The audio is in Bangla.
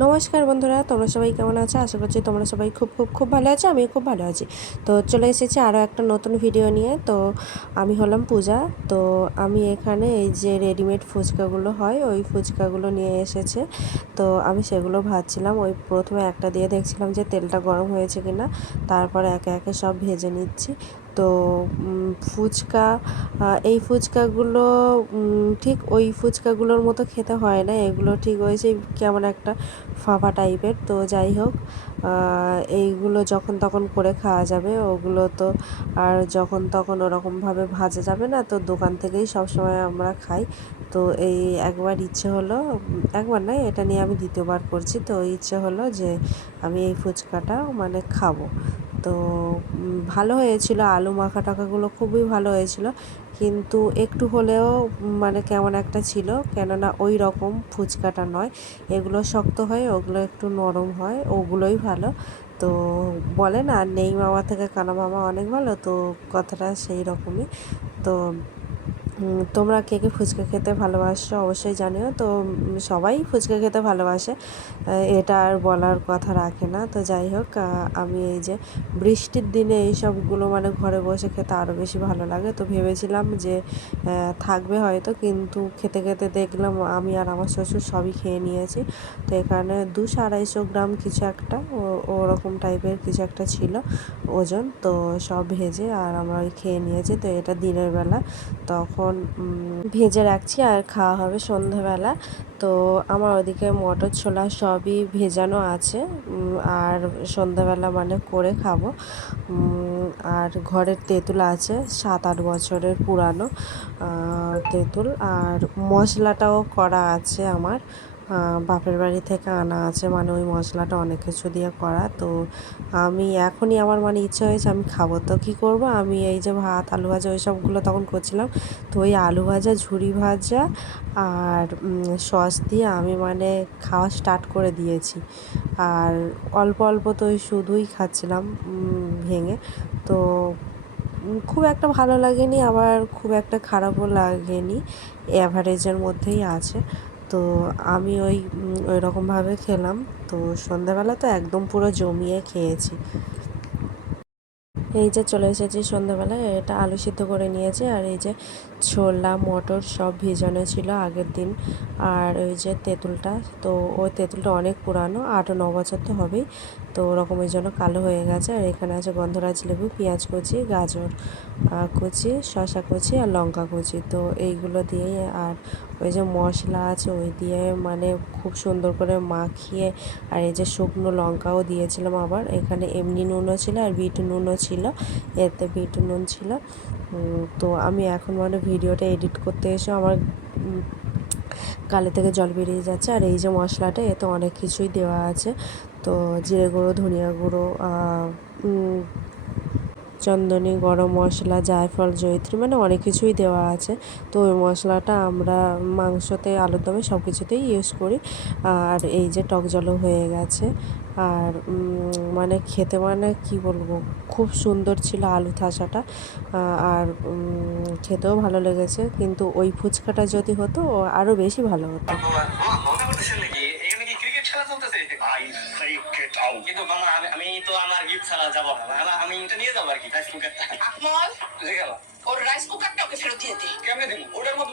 নমস্কার বন্ধুরা, তোমরা সবাই কেমন আছো? আশা করছি তোমরা সবাই খুব খুব খুব ভালো আছো। আমিও খুব ভালো আছি। তো চলে এসেছি আরও একটা নতুন ভিডিও নিয়ে। তো আমি হলাম পূজা। তো আমি এখানে এই যে রেডিমেড ফুচকাগুলো হয় ওই ফুচকাগুলো নিয়ে এসেছে। তো আমি সেগুলো ভাজছিলাম। ওই প্রথমে একটা দিয়ে দেখছিলাম যে তেলটা গরম হয়েছে কিনা, তারপরে একে একে সব ভেজে নিচ্ছি। তো ফুচকা, এই ফুচকাগুলো ঠিক ওই ফুচকাগুলোর মতো খেতে হয় না। এগুলো ঠিক ওই সেই কেমন একটা ফাঁপা টাইপের। তো যাই হোক, এইগুলো যখন তখন করে খাওয়া যাবে, ওগুলো তো আর যখন তখন ওরকমভাবে ভাজা যাবে না। তো দোকান থেকেই সবসময় আমরা খাই। তো এই একবার ইচ্ছে হলো, একবার নয়, এটা নিয়ে আমি দ্বিতীয়বার করছি। তো ইচ্ছে হলো যে আমি এই ফুচকাটা মানে খাবো। তো ভালো হয়েছিল, আলু মাখা টাখাগুলো খুবই ভালো হয়েছিল, কিন্তু একটু হলেও মানে কেমন একটা ছিল, কেননা ওই রকম ফুচকাটা নয়। এগুলো শক্ত হয়, ওগুলো একটু নরম হয়, ওগুলোই ভালো। তো বলে না, নেই মামা থেকে কানা মামা অনেক ভালো, তো কথাটা সেই রকমই। তো তোমরা কে কে ফুচকা খেতে ভালোবাসো অবশ্যই জানিও। তো সবাই ফুচকা খেতে ভালোবাসে, এটা আর বলার কথা রাখে না। তো যাই হোক, আমি এই যে বৃষ্টির দিনে এই সবগুলো মানে ঘরে বসে খেতে আরও বেশি ভালো লাগে। তো ভেবেছিলাম যে থাকবে হয়তো, কিন্তু খেতে খেতে দেখলাম আমি আর আমার শ্বশুর সবই খেয়ে নিয়েছি। তো এখানে 200-250 গ্রাম কিছু একটা ওরকম টাইপের কিছু একটা ছিল ওজন। তো সব ভেজে আর আমরা খেয়ে নিয়েছি। তো এটা দিনের বেলা, তখন ভেজে রাখছি আর খাওয়া হবে সন্ধ্যাবেলা। তো আমার ওদিকে মটর ছোলা সবই ভেজানো আছে, আর সন্ধ্যাবেলা মানে করে খাবো। আর ঘরের তেঁতুল আছে, 7-8 বছরের পুরানো তেঁতুল। আর মশলাটাও করা আছে আমার, বাপের বাড়ি থেকে আনা আছে, মানে ওই মশলাটা অনেক কিছু দিয়ে করা। তো আমি এখনই আমার মানে ইচ্ছে হয়েছে আমি খাবো। তো কী করব, আমি এই যে ভাত আলু ভাজা ওই সবগুলো তখন করছিলাম। তো ওই আলু ভাজা, ঝুরি ভাজা আর সস দিয়ে আমি মানে খাওয়া স্টার্ট করে দিয়েছি। আর অল্প অল্প তো ওই শুধুই খাচ্ছিলাম ভেঙে। তো খুব একটা ভালো লাগেনি, আবার খুব একটা খারাপও লাগেনি, অ্যাভারেজের মধ্যেই আছে। তো আমি ওই রকমভাবে খেলাম। তো সন্ধ্যাবেলা তো একদম পুরো জমিয়ে খেয়েছি। এই যে চলে এসেছি সন্ধ্যাবেলায়, এটা আলু সিদ্ধ করে নিয়েছি। আর এই যে ছোলা মটর সব ভিজানো ছিল আগের দিন। আর ওই যে তেঁতুলটা, তো ওই তেঁতুলটা অনেক পুরানো, 8-9 বছর তো হবেই। তো ওরকম ওই জন্য কালো হয়ে গেছে। আর এখানে আছে গন্ধরাজ লেবু, পেঁয়াজ কুচি, গাজর কুচি, শসা কুচি আর লঙ্কা কুচি। তো এইগুলো দিয়েই, আর ওই যে মশলা আছে ওই দিয়ে মানে খুব সুন্দর করে মাখিয়ে। আর এই যে শুকনো লঙ্কাও দিয়েছিলাম, আবার এখানে এমনি নুনও ছিল আর বিট নুনও ছিল, এতে বিট নুন ছিল। তো আমি এখন মানে ভিডিওটা এডিট করতে এসে আমার গালে থেকে জল বেরিয়ে যাচ্ছে। আর এই যে মশলাটা, এতে অনেক কিছুই দেওয়া আছে। তো জিরে গুঁড়ো, ধনিয়া গুঁড়ো, চন্দনী, গরম মশলা, জায়ফল, জয়িত্রী, মানে অনেক কিছুই দেওয়া আছে। তো ওই মশলাটা আমরা মাংসতে, আলুর দমে সব কিছুতেই ইউজ করি। আর এই যে টক জলও হয়ে গেছে। আর মানে খেতে মানে কি বলবো, খুব সুন্দর ছিল আলু থাসাটা। আর খেতেও ভালো লেগেছে, কিন্তু ওই ফুচকাটা যদি হতো আরও বেশি ভালো হতো। কিন্তু মামা আমি তো আমার গিফট ছাড়া যাবো না, আমি এটা নিয়ে যাবো আর কি, রাইস কুকারটা। আকমল, ওর রাইস কুকারটা ওকে ফেরত দিয়ে দিই। কেমনে দিব? ওটার মতো